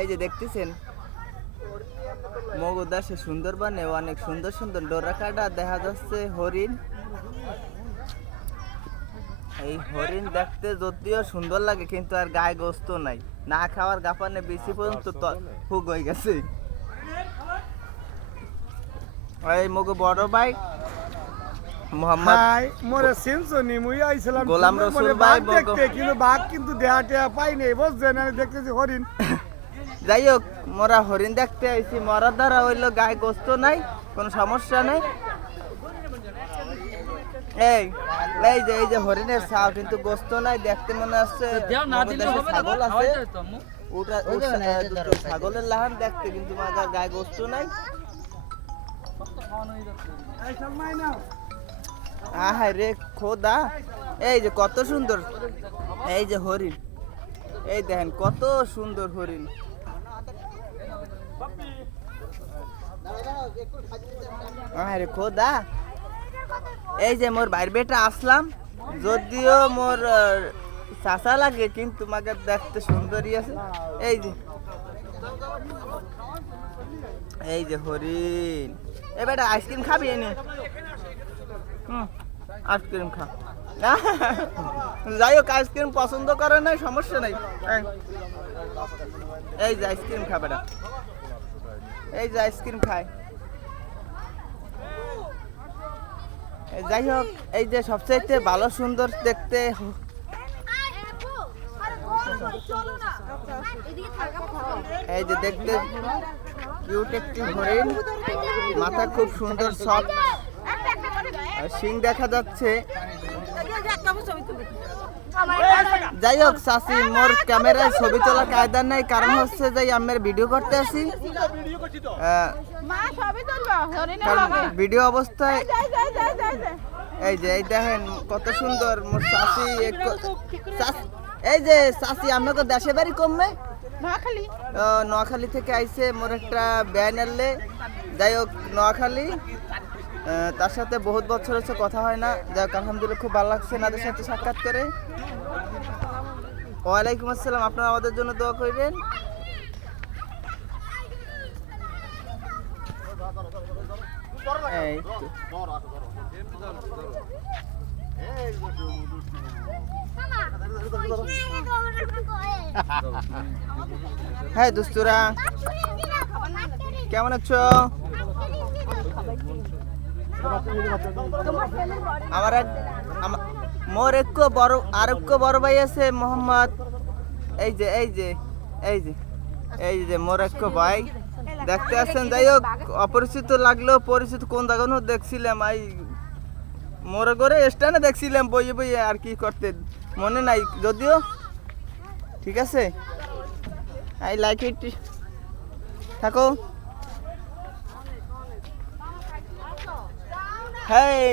এই যে দেখতেছেন মগদাসে সুন্দরবনে অনেক সুন্দর সুন্দর ডোরাকাটা দেখা যাচ্ছে হরিণ। এই হরিণ দেখতে যদিও সুন্দর লাগে কিন্তু আর গায়ে গোস্ত নাই, না খাওয়ার গাপানে বেশি পর্যন্ত হুক হয়ে গেছে। এই মগো বড় ভাই মোহাম্মদ মোরে সিনসনি মুই আইছিলাম গোলাম রসুল ভাই দেখতে, কিন্তু বাঘ কিন্তু দেহাটা পাই নাই, বুঝছেন? আমি দেখতেছি হরিণ। যাই হোক মোরা হরিণ দেখতে আইছি, মরার দ্বারা হইলো গায়ে গোস্ত নাই, কোনো সমস্যা নাই। এই যে হরিণের ছাও কিন্তু গোস্ত নাই, দেখতে মনে হচ্ছে ছাগল আছে, ছাগলের লাহান দেখতে, কিন্তু গায়ে গোস্ত নাই। আহাই রে খোদা, এই যে কত সুন্দর, এই যে হরিণ, এই দেখেন কত সুন্দর হরিণ। আরে খোদা, এই যে মোর বাইর বেটা আসলাম, যদিও মোর চাচা লাগে কিন্তু তোমাকে দেখতে সুন্দরী আছে। এই যে হরিণ। এ বেটা আইসক্রিম খাবি? এনে আইসক্রিম খা। যাই হোক আইসক্রিম পছন্দ করে নাই, সমস্যা নাই। এই যে আইসক্রিম খা বেটা, এই যে আইসক্রিম খায়। যাই হোক এই যে সবচাইতে ভালো সুন্দর দেখতে এই যে দেখতে কিউট একটি হরিণ, মাথা খুব সুন্দর সফট, শিং দেখা যাচ্ছে। যাই হোক চাচি মোর ক্যামেরায় ছবি তোলার কায়দা নাই, কারণ হচ্ছে যে আমি ভিডিও করতে আসি, ভিডিও অবস্থায়। এই যে এই দেখেন কত সুন্দর মোর চাচি। এই যে চাচি আমাকে দেশে বাড়ি কমবে নোয়াখালী থেকে আইছে, মোর একটা ব্যান আনলে। যাই হোক নোয়াখালী, তার সাথে বহুত বছর হচ্ছে কথা হয় না। যাই হোক আলহামদুলিল্লাহ খুব ভালো লাগছে তাদের সাথে সাক্ষাৎ করে। ওয়ালাইকুম আসসালাম, আপনারা আমাদের জন্য দোয়া করবেন। হ্যাঁ দোস্তরা, কেমন আছো? আমার মোর একটু বড় আর একটু বড় ভাই আছে মোহাম্মদ। এই যে এই যে এই যে এই যে মোর একটু ভাই দেখতে আসছেন। যাই হোক অপরিচিত লাগলেও পরিচিত, কোন জায়গানো দেখছিলাম, এই মোর ঘরে স্ট্যান্ডে দেখছিলাম বইয়ে বইয়ে, আর কি করতে মনে নাই যদিও। ঠিক আছে, আই লাইক ইট, থাকো। হেই